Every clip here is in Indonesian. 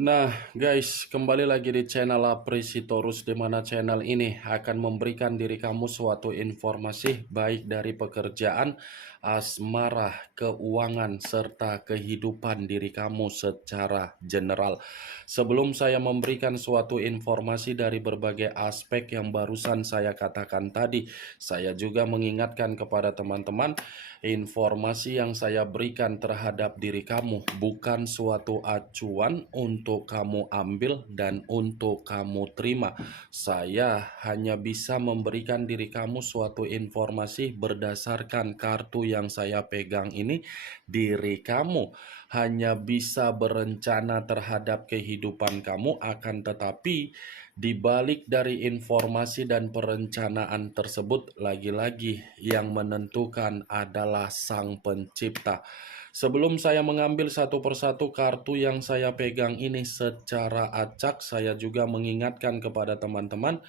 Nah, guys, kembali lagi di channel Apresitorus, di mana channel ini akan memberikan diri kamu suatu informasi baik dari pekerjaan, asmara, keuangan, serta kehidupan diri kamu secara general. Sebelum saya memberikan suatu informasi dari berbagai aspek yang barusan saya katakan tadi, saya juga mengingatkan kepada teman-teman, informasi yang saya berikan terhadap diri kamu bukan suatu acuan untuk kamu ambil dan untuk kamu terima. Saya hanya bisa memberikan diri kamu suatu informasi berdasarkan kartu yang saya pegang ini. Diri kamu hanya bisa berencana terhadap kehidupan kamu, akan tetapi di balik dari informasi dan perencanaan tersebut, lagi-lagi yang menentukan adalah Sang Pencipta. Sebelum saya mengambil satu persatu kartu yang saya pegang ini secara acak, saya juga mengingatkan kepada teman-teman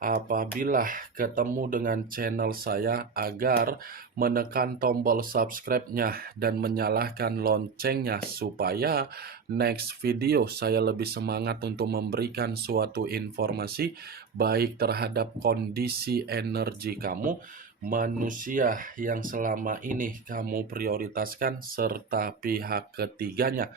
apabila ketemu dengan channel saya agar menekan tombol subscribe-nya dan menyalakan loncengnya supaya next video saya lebih semangat untuk memberikan suatu informasi baik terhadap kondisi energi kamu, manusia yang selama ini kamu prioritaskan, serta pihak ketiganya.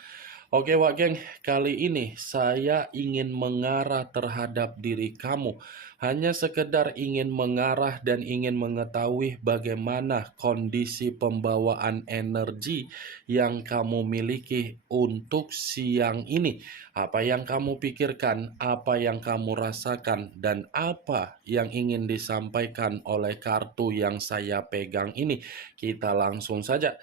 Oke Wak Geng, kali ini saya ingin mengarah terhadap diri kamu. Hanya sekedar ingin mengarah dan ingin mengetahui bagaimana kondisi pembawaan energi yang kamu miliki untuk siang ini. Apa yang kamu pikirkan, apa yang kamu rasakan, dan apa yang ingin disampaikan oleh kartu yang saya pegang ini. Kita langsung saja.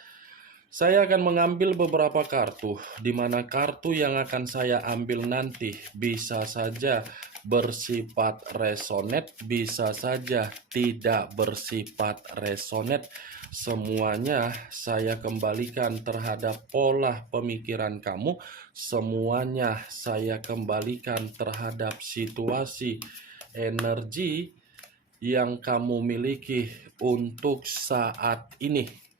Saya akan mengambil beberapa kartu, di mana kartu yang akan saya ambil nanti bisa saja bersifat resonate, bisa saja tidak bersifat resonate. Semuanya saya kembalikan terhadap pola pemikiran kamu, semuanya saya kembalikan terhadap situasi energi yang kamu miliki untuk saat ini.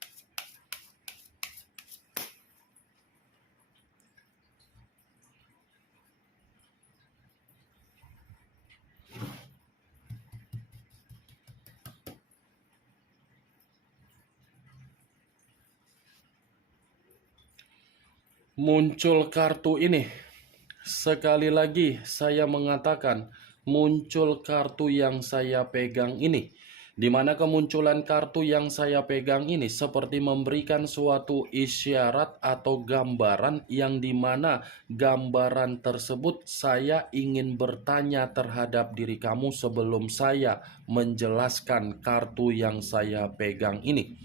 Muncul kartu ini. Sekali lagi saya mengatakan, muncul kartu yang saya pegang ini. Di mana kemunculan kartu yang saya pegang ini seperti memberikan suatu isyarat atau gambaran, yang dimana gambaran tersebut saya ingin bertanya terhadap diri kamu sebelum saya menjelaskan kartu yang saya pegang ini.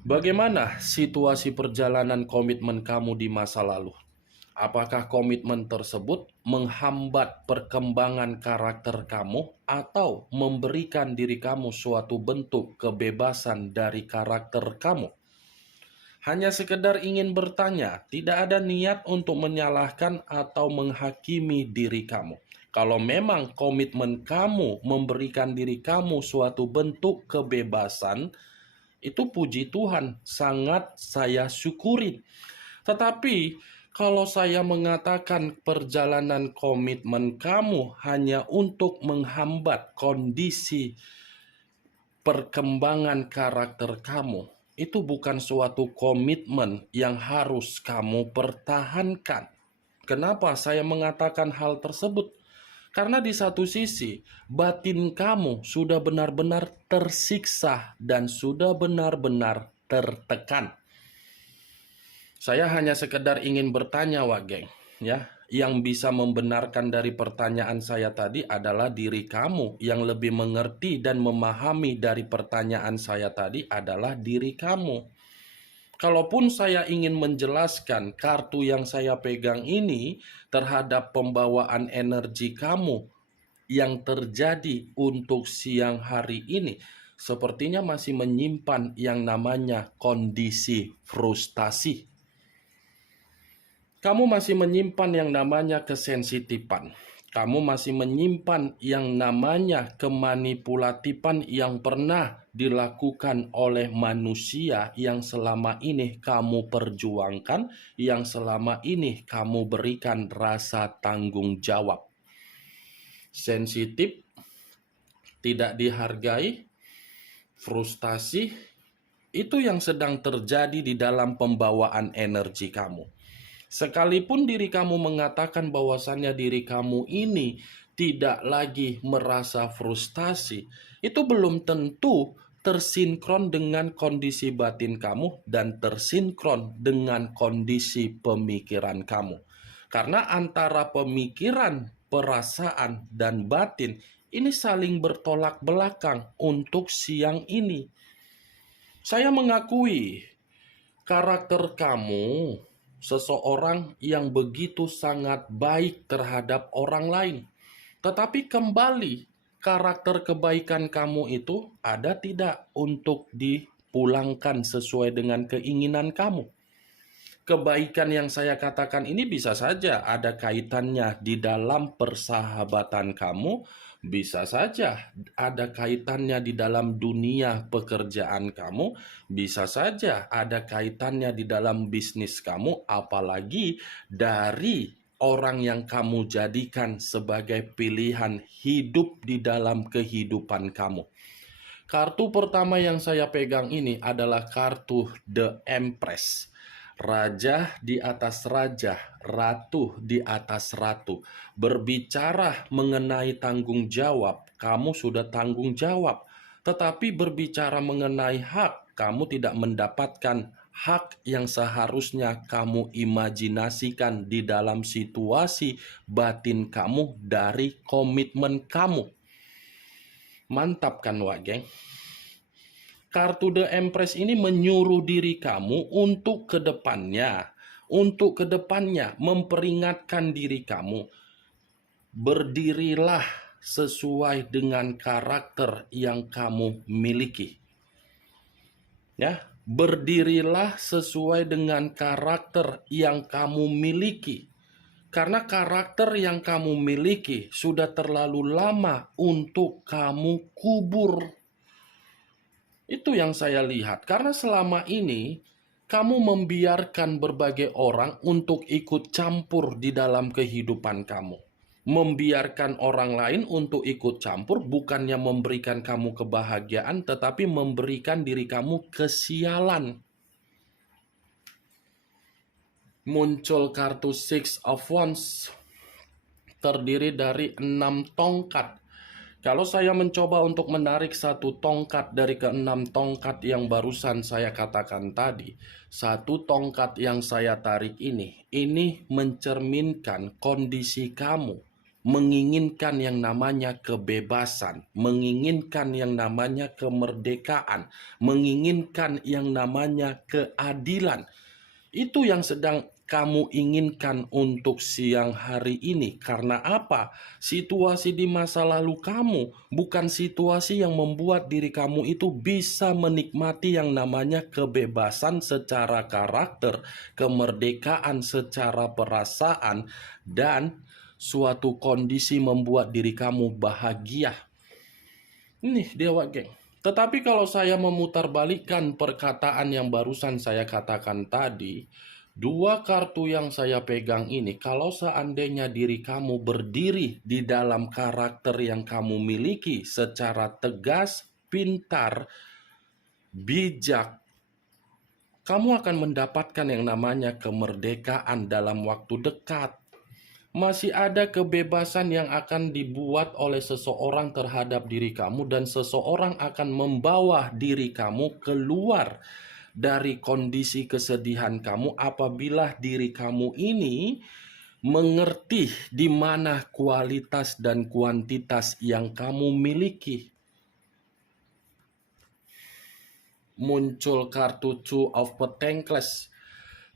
Bagaimana situasi perjalanan komitmen kamu di masa lalu? Apakah komitmen tersebut menghambat perkembangan karakter kamu atau memberikan diri kamu suatu bentuk kebebasan dari karakter kamu? Hanya sekedar ingin bertanya, tidak ada niat untuk menyalahkan atau menghakimi diri kamu. Kalau memang komitmen kamu memberikan diri kamu suatu bentuk kebebasan, itu puji Tuhan, sangat saya syukuri. Tetapi kalau saya mengatakan perjalanan komitmen kamu hanya untuk menghambat kondisi perkembangan karakter kamu, itu bukan suatu komitmen yang harus kamu pertahankan. Kenapa saya mengatakan hal tersebut? Karena di satu sisi, batin kamu sudah benar-benar tersiksa dan sudah benar-benar tertekan. Saya hanya sekedar ingin bertanya, Wak Geng, ya. Yang bisa membenarkan dari pertanyaan saya tadi adalah diri kamu. Yang lebih mengerti dan memahami dari pertanyaan saya tadi adalah diri kamu. Kalaupun saya ingin menjelaskan kartu yang saya pegang ini terhadap pembawaan energi kamu yang terjadi untuk siang hari ini, sepertinya masih menyimpan yang namanya kondisi frustasi. Kamu masih menyimpan yang namanya kesensitifan. Kamu masih menyimpan yang namanya kemanipulatifan yang pernah dilakukan oleh manusia yang selama ini kamu perjuangkan, yang selama ini kamu berikan rasa tanggung jawab. Sensitif, tidak dihargai, frustasi, itu yang sedang terjadi di dalam pembawaan energi kamu. Sekalipun diri kamu mengatakan bahwasannya diri kamu ini tidak lagi merasa frustasi, itu belum tentu tersinkron dengan kondisi batin kamu dan tersinkron dengan kondisi pemikiran kamu. Karena antara pemikiran, perasaan, dan batin ini saling bertolak belakang untuk siang ini. Saya mengakui karakter kamu seseorang yang begitu sangat baik terhadap orang lain. Tetapi kembali, karakter kebaikan kamu itu ada tidak untuk dipulangkan sesuai dengan keinginan kamu? Kebaikan yang saya katakan ini bisa saja ada kaitannya di dalam persahabatan kamu, bisa saja ada kaitannya di dalam dunia pekerjaan kamu, bisa saja ada kaitannya di dalam bisnis kamu, apalagi dari orang yang kamu jadikan sebagai pilihan hidup di dalam kehidupan kamu. Kartu pertama yang saya pegang ini adalah kartu The Empress. Raja di atas raja, ratu di atas ratu. Berbicara mengenai tanggung jawab, kamu sudah tanggung jawab. Tetapi berbicara mengenai hak, kamu tidak mendapatkan hak yang seharusnya kamu imajinasikan di dalam situasi batin kamu dari komitmen kamu. Mantap kan, Wak Geng? Kartu The Empress ini menyuruh diri kamu untuk kedepannya memperingatkan diri kamu. Berdirilah sesuai dengan karakter yang kamu miliki. Ya, berdirilah sesuai dengan karakter yang kamu miliki. Karena karakter yang kamu miliki sudah terlalu lama untuk kamu kubur. Itu yang saya lihat, karena selama ini kamu membiarkan berbagai orang untuk ikut campur di dalam kehidupan kamu. Membiarkan orang lain untuk ikut campur bukannya memberikan kamu kebahagiaan, tetapi memberikan diri kamu kesialan. Muncul kartu Six of Wands, terdiri dari 6 tongkat. Kalau saya mencoba untuk menarik satu tongkat dari keenam tongkat yang barusan saya katakan tadi, satu tongkat yang saya tarik ini mencerminkan kondisi kamu menginginkan yang namanya kebebasan, menginginkan yang namanya kemerdekaan, menginginkan yang namanya keadilan. Itu yang sedang kamu inginkan untuk siang hari ini. Karena apa? Situasi di masa lalu kamu bukan situasi yang membuat diri kamu itu bisa menikmati yang namanya kebebasan secara karakter, kemerdekaan secara perasaan, dan suatu kondisi membuat diri kamu bahagia. Ini Dewa Geng. Tetapi kalau saya memutarbalikkan perkataan yang barusan saya katakan tadi, dua kartu yang saya pegang ini, kalau seandainya diri kamu berdiri di dalam karakter yang kamu miliki secara tegas, pintar, bijak, kamu akan mendapatkan yang namanya kemerdekaan dalam waktu dekat. Masih ada kebebasan yang akan dibuat oleh seseorang terhadap diri kamu, dan seseorang akan membawa diri kamu keluar dari kondisi kesedihan kamu apabila diri kamu ini mengerti di mana kualitas dan kuantitas yang kamu miliki. Muncul kartu Two of Pentacles,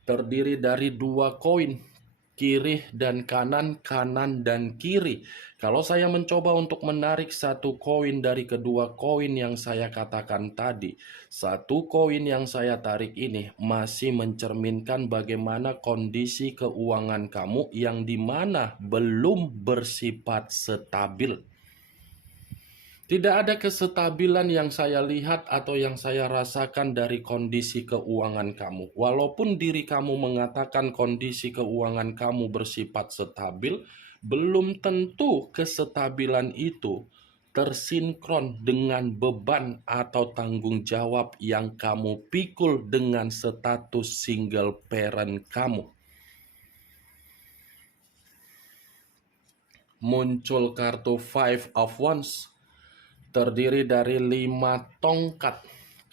terdiri dari 2 koin. kiri dan kanan, kanan dan kiri. Kalau saya mencoba untuk menarik satu koin dari kedua koin yang saya katakan tadi, satu koin yang saya tarik ini masih mencerminkan bagaimana kondisi keuangan kamu yang dimana belum bersifat stabil. Tidak ada kesetabilan yang saya lihat atau yang saya rasakan dari kondisi keuangan kamu. Walaupun diri kamu mengatakan kondisi keuangan kamu bersifat stabil, belum tentu kesetabilan itu tersinkron dengan beban atau tanggung jawab yang kamu pikul dengan status single parent kamu. Muncul kartu Five of Wands, terdiri dari 5 tongkat.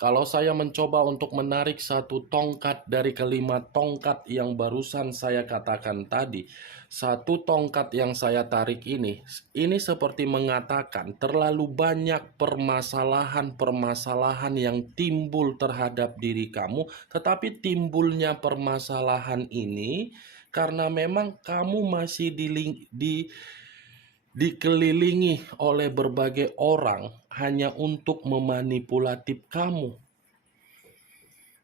Kalau saya mencoba untuk menarik satu tongkat dari kelima tongkat yang barusan saya katakan tadi, satu tongkat yang saya tarik ini seperti mengatakan terlalu banyak permasalahan-permasalahan yang timbul terhadap diri kamu, tetapi timbulnya permasalahan ini karena memang kamu masih dikelilingi oleh berbagai orang hanya untuk memanipulatif kamu.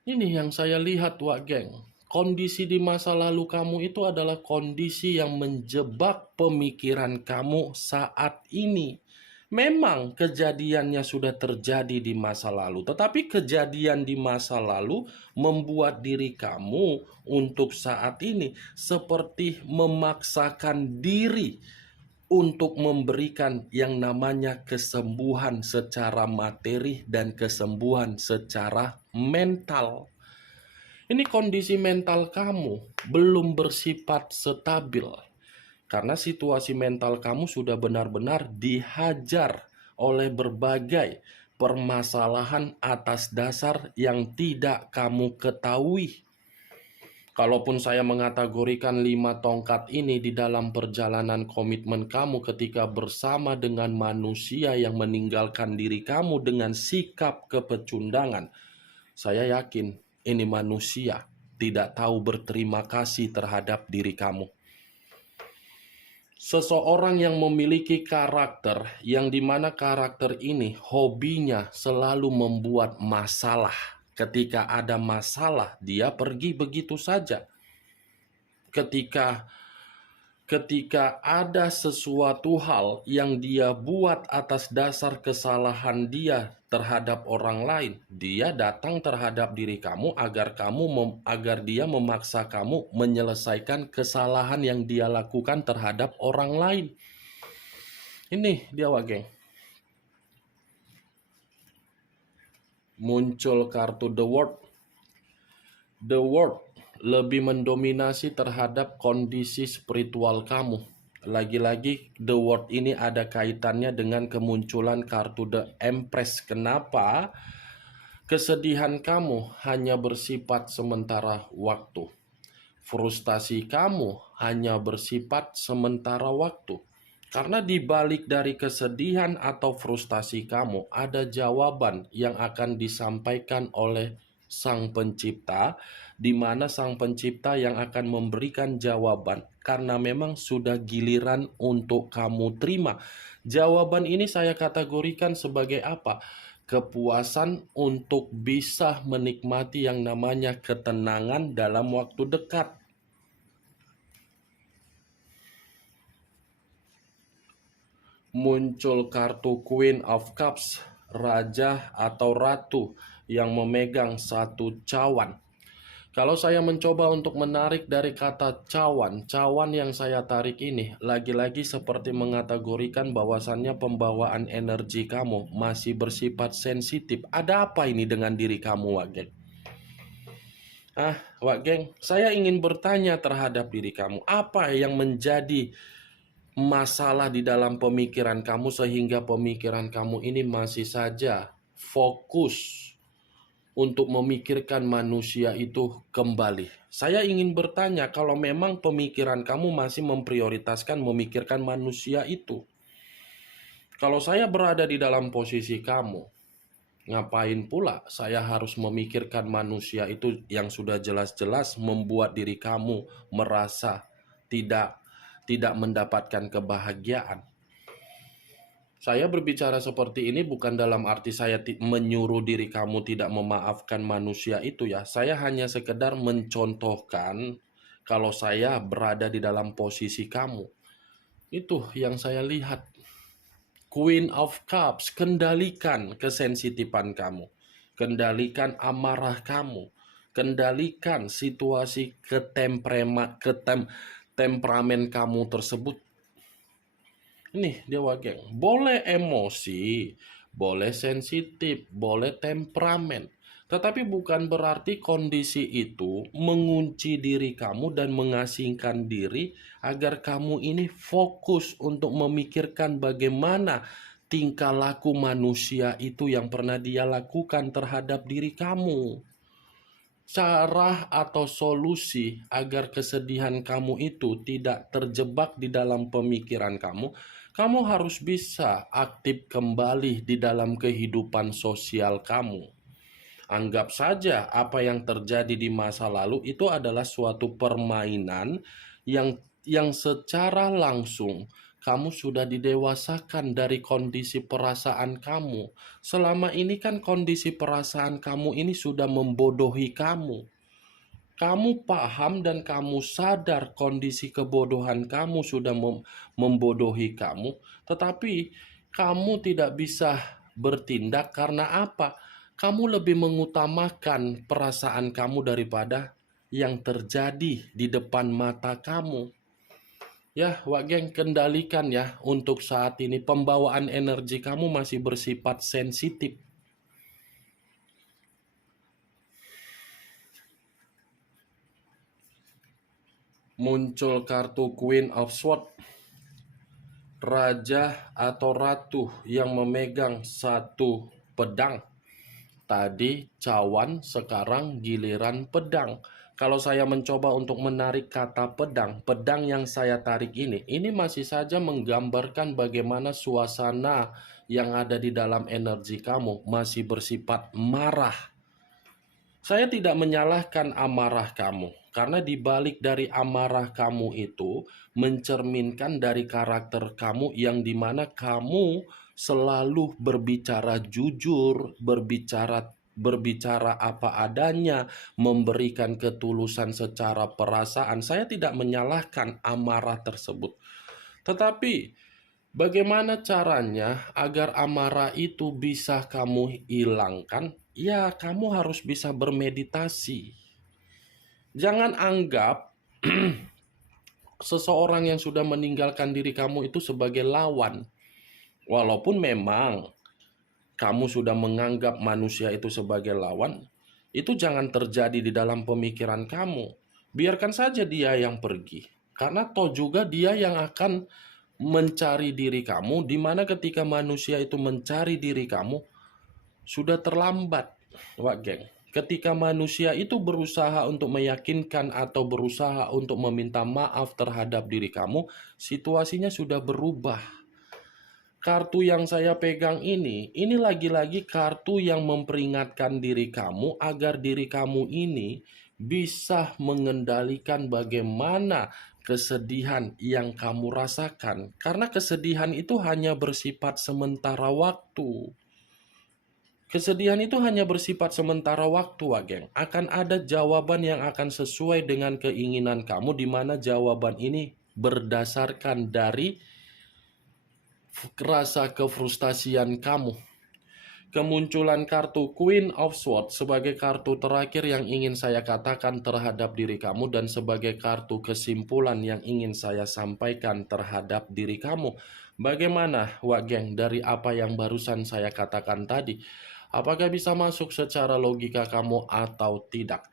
Ini yang saya lihat, Wak Geng. Kondisi di masa lalu kamu itu adalah kondisi yang menjebak pemikiran kamu saat ini. Memang kejadiannya sudah terjadi di masa lalu, tetapi kejadian di masa lalu membuat diri kamu untuk saat ini seperti memaksakan diri untuk memberikan yang namanya kesembuhan secara materi dan kesembuhan secara mental. Ini kondisi mental kamu belum bersifat stabil karena situasi mental kamu sudah benar-benar dihajar oleh berbagai permasalahan atas dasar yang tidak kamu ketahui. Kalaupun saya mengategorikan 5 tongkat ini di dalam perjalanan komitmen kamu ketika bersama dengan manusia yang meninggalkan diri kamu dengan sikap kepecundangan, saya yakin ini manusia tidak tahu berterima kasih terhadap diri kamu. Seseorang yang memiliki karakter yang dimana karakter ini hobinya selalu membuat masalah. Ketika ada masalah, dia pergi begitu saja. Ketika ada sesuatu hal yang dia buat atas dasar kesalahan dia terhadap orang lain, dia datang terhadap diri kamu agar dia memaksa kamu menyelesaikan kesalahan yang dia lakukan terhadap orang lain. Ini dia, Wageng. Muncul kartu The World. The World lebih mendominasi terhadap kondisi spiritual kamu. Lagi-lagi The World ini ada kaitannya dengan kemunculan kartu The Empress. Kenapa? Kesedihan kamu hanya bersifat sementara waktu. Frustasi kamu hanya bersifat sementara waktu. Karena di balik dari kesedihan atau frustasi kamu ada jawaban yang akan disampaikan oleh Sang Pencipta, di mana Sang Pencipta yang akan memberikan jawaban karena memang sudah giliran untuk kamu terima. Jawaban ini saya kategorikan sebagai apa? Kepuasan untuk bisa menikmati yang namanya ketenangan dalam waktu dekat. Muncul kartu Queen of Cups, raja atau ratu yang memegang satu cawan. Kalau saya mencoba untuk menarik dari kata cawan yang saya tarik ini lagi-lagi seperti mengategorikan bahwasannya pembawaan energi kamu masih bersifat sensitif. Ada apa ini dengan diri kamu, Wak Geng? Wak Geng, saya ingin bertanya terhadap diri kamu. Apa yang menjadi masalah di dalam pemikiran kamu sehingga pemikiran kamu ini masih saja fokus untuk memikirkan manusia itu kembali? Saya ingin bertanya, kalau memang pemikiran kamu masih memprioritaskan memikirkan manusia itu, kalau saya berada di dalam posisi kamu, ngapain pula saya harus memikirkan manusia itu yang sudah jelas-jelas membuat diri kamu merasa tidak tidak mendapatkan kebahagiaan. Saya berbicara seperti ini bukan dalam arti saya menyuruh diri kamu tidak memaafkan manusia itu ya. Saya hanya sekedar mencontohkan kalau saya berada di dalam posisi kamu. Itu yang saya lihat. Queen of Cups, kendalikan kesensitifan kamu. Kendalikan amarah kamu. Kendalikan situasi temperamen kamu tersebut. Nih Dewa Geng, boleh emosi, boleh sensitif, boleh temperamen. Tetapi bukan berarti kondisi itu mengunci diri kamu dan mengasingkan diri agar kamu ini fokus untuk memikirkan bagaimana tingkah laku manusia itu yang pernah dia lakukan terhadap diri kamu. Cara atau solusi agar kesedihan kamu itu tidak terjebak di dalam pemikiran kamu, kamu harus bisa aktif kembali di dalam kehidupan sosial kamu. Anggap saja apa yang terjadi di masa lalu itu adalah suatu permainan yang secara langsung kamu sudah didewasakan dari kondisi perasaan kamu. Selama ini kan kondisi perasaan kamu ini sudah membodohi kamu. Kamu paham dan kamu sadar kondisi kebodohan kamu sudah membodohi kamu, tetapi kamu tidak bisa bertindak karena apa? Kamu lebih mengutamakan perasaan kamu daripada yang terjadi di depan mata kamu. Ya, Wak Geng, kendalikan ya untuk saat ini. Pembawaan energi kamu masih bersifat sensitif. Muncul kartu Queen of Swords. Raja atau ratu yang memegang satu pedang. Tadi cawan, sekarang giliran pedang. Kalau saya mencoba untuk menarik kata pedang, pedang yang saya tarik ini masih saja menggambarkan bagaimana suasana yang ada di dalam energi kamu masih bersifat marah. Saya tidak menyalahkan amarah kamu, karena di balik dari amarah kamu itu mencerminkan dari karakter kamu yang dimana kamu selalu berbicara jujur, berbicara apa adanya, memberikan ketulusan secara perasaan. Saya tidak menyalahkan amarah tersebut. Tetapi bagaimana caranya agar amarah itu bisa kamu hilangkan? Ya, kamu harus bisa bermeditasi. Jangan anggap seseorang yang sudah meninggalkan diri kamu itu sebagai lawan. Walaupun memang kamu sudah menganggap manusia itu sebagai lawan, itu jangan terjadi di dalam pemikiran kamu. Biarkan saja dia yang pergi. Karena toh juga dia yang akan mencari diri kamu, di mana ketika manusia itu mencari diri kamu, sudah terlambat, Wak Geng. Ketika manusia itu berusaha untuk meyakinkan atau berusaha untuk meminta maaf terhadap diri kamu, situasinya sudah berubah. Kartu yang saya pegang ini lagi-lagi kartu yang memperingatkan diri kamu agar diri kamu ini bisa mengendalikan bagaimana kesedihan yang kamu rasakan. Karena kesedihan itu hanya bersifat sementara waktu. Kesedihan itu hanya bersifat sementara waktu, Wageng. Akan ada jawaban yang akan sesuai dengan keinginan kamu, di mana jawaban ini berdasarkan dari rasa kefrustasian kamu. Kemunculan kartu Queen of Swords sebagai kartu terakhir yang ingin saya katakan terhadap diri kamu dan sebagai kartu kesimpulan yang ingin saya sampaikan terhadap diri kamu. Bagaimana, Wageng, dari apa yang barusan saya katakan tadi? Apakah bisa masuk secara logika kamu atau tidak?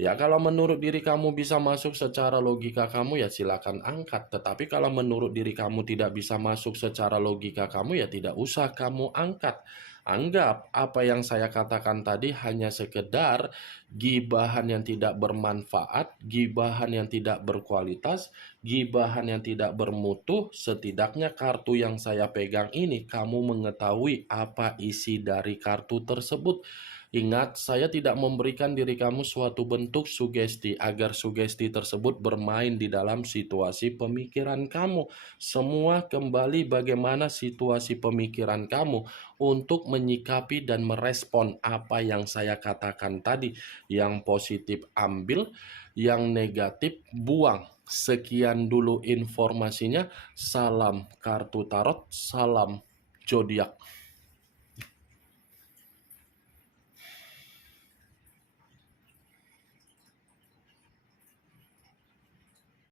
Ya, kalau menurut diri kamu bisa masuk secara logika kamu, ya silakan angkat. Tetapi kalau menurut diri kamu tidak bisa masuk secara logika kamu, ya tidak usah kamu angkat. Anggap apa yang saya katakan tadi hanya sekedar gibahan yang tidak bermanfaat, gibahan yang tidak berkualitas, gibahan yang tidak bermutu. Setidaknya kartu yang saya pegang ini, kamu mengetahui apa isi dari kartu tersebut. Ingat, saya tidak memberikan diri kamu suatu bentuk sugesti agar sugesti tersebut bermain di dalam situasi pemikiran kamu. Semua kembali bagaimana situasi pemikiran kamu untuk menyikapi dan merespon apa yang saya katakan tadi. Yang positif ambil, yang negatif buang. Sekian dulu informasinya. Salam kartu tarot, salam zodiak.